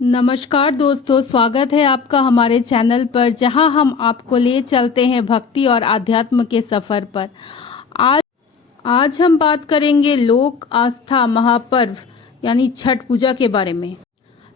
नमस्कार दोस्तों, स्वागत है आपका हमारे चैनल पर, जहां हम आपको ले चलते हैं भक्ति और आध्यात्म के सफ़र पर। आज हम बात करेंगे लोक आस्था महापर्व यानी छठ पूजा के बारे में।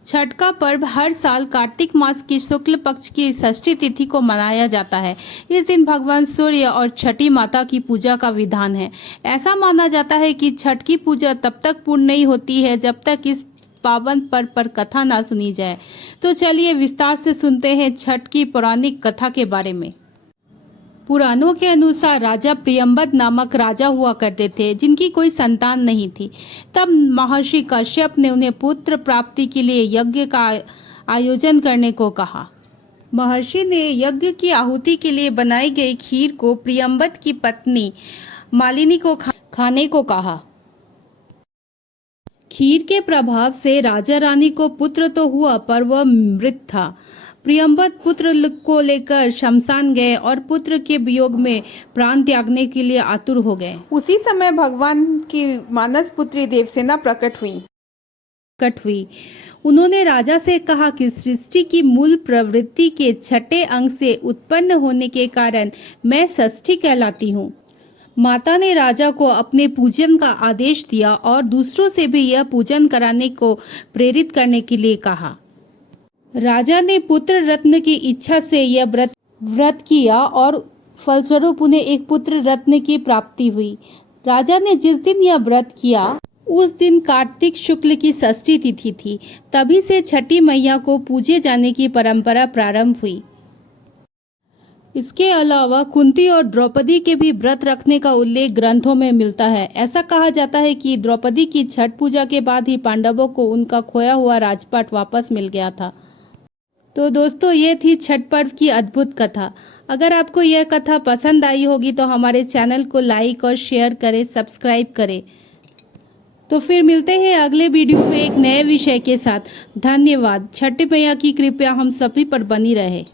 छठ का पर्व हर साल कार्तिक मास की शुक्ल पक्ष की षष्ठी तिथि को मनाया जाता है। इस दिन भगवान सूर्य और छठी माता की पूजा का विधान है। ऐसा माना जाता है कि छठ की पूजा तब तक पूर्ण नहीं होती है जब तक इस पावन पर्व पर कथा ना सुनी जाए। तो चलिए विस्तार से सुनते हैं छठ की पौराणिक कथा के बारे में। पुराणों के अनुसार राजा प्रियंबद नामक राजा हुआ करते थे, जिनकी कोई संतान नहीं थी। तब महर्षि कश्यप ने उन्हें पुत्र प्राप्ति के लिए यज्ञ का आयोजन करने को कहा। महर्षि ने यज्ञ की आहुति के लिए बनाई गई खीर को प्रियंबद की पत्नी मालिनी को खाने को कहा। खीर के प्रभाव से राजा रानी को पुत्र तो हुआ, पर वह मृत था। प्रियंबद पुत्र को लेकर शमशान गए और पुत्र के वियोग में प्राण त्यागने के लिए आतुर हो गए। उसी समय भगवान की मानस पुत्री देवसेना प्रकट हुई। उन्होंने राजा से कहा कि सृष्टि की मूल प्रवृत्ति के छठे अंग से उत्पन्न होने के कारण मैं षष्ठी कहलाती हूँ। माता ने राजा को अपने पूजन का आदेश दिया और दूसरों से भी यह पूजन कराने को प्रेरित करने के लिए कहा। राजा ने पुत्र रत्न की इच्छा से यह व्रत किया और फलस्वरूप उन्हें एक पुत्र रत्न की प्राप्ति हुई। राजा ने जिस दिन यह व्रत किया उस दिन कार्तिक शुक्ल की षष्ठी तिथि थी। तभी से छठी मैया को पूजे जाने की परंपरा प्रारंभ हुई। इसके अलावा कुंती और द्रौपदी के भी व्रत रखने का उल्लेख ग्रंथों में मिलता है। ऐसा कहा जाता है कि द्रौपदी की छठ पूजा के बाद ही पांडवों को उनका खोया हुआ राजपाट वापस मिल गया था। तो दोस्तों, ये थी छठ पर्व की अद्भुत कथा। अगर आपको यह कथा पसंद आई होगी तो हमारे चैनल को लाइक और शेयर करें, सब्सक्राइब करें। तो फिर मिलते हैं अगले वीडियो में एक नए विषय के साथ। धन्यवाद। छठ मैया की कृपा हम सभी पर बनी रहे।